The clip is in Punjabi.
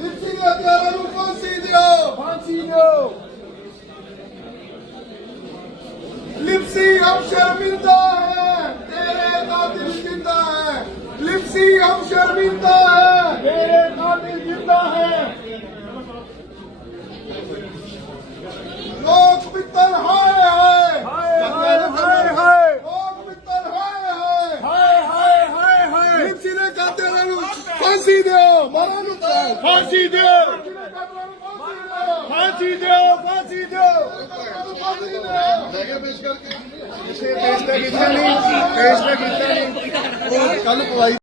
Let's see what the other ਹਸੀਨੋ Lipsy ਹਮ ਸ਼ਰਮਿੰਦਾ ਹੈ ਤੇਰੇ ਦਾ ਦਿਲ ਜਿੰਦਾ ਹੈ ਲਿਪਸੀ ਹਮ ਸ਼ਰਮਿੰਦਾ ਹੈ ਤੇਰੇ ਦਾ ਦਿਲ ਜਿੰਦਾ ਹੈ ਲੋਕ ਬਿੱਤਰ ਹਾਏ ਹਾਏ ਹਾਏ ਹਾਏ ਹਾਏ ਲੋਕ ਬਿੱਤਰ ਹਾਏ ਹਾਏ ਹਾਏ ਹਾਏ ਹਾਏ ਹਾਏ ਲਿਪਸੀ ਦੇ ਕਾਤਲਾਂ ਨੂੰ ਫਾਂਸੀ ਦਿਓ ਮਰਾਂ ਨੂੰ ਫਾਂਸੀ ਦਿਓ। ਫਾਂਸੀ ਦਿਓ ਫਾਂਸੀ ਦਿਓ। ਲੈ ਕੇ ਪੇਸ਼ ਕਰਕੇ। ਕਿਸੇ ਪੇਸ਼ ਤਾਂ ਕੀਤਾ ਨਹੀਂ, ਪੇਸ਼ ਤਾਂ ਕੀਤਾ ਨਹੀਂ। ਉਹ ਕੱਲ ਪਵਾਈ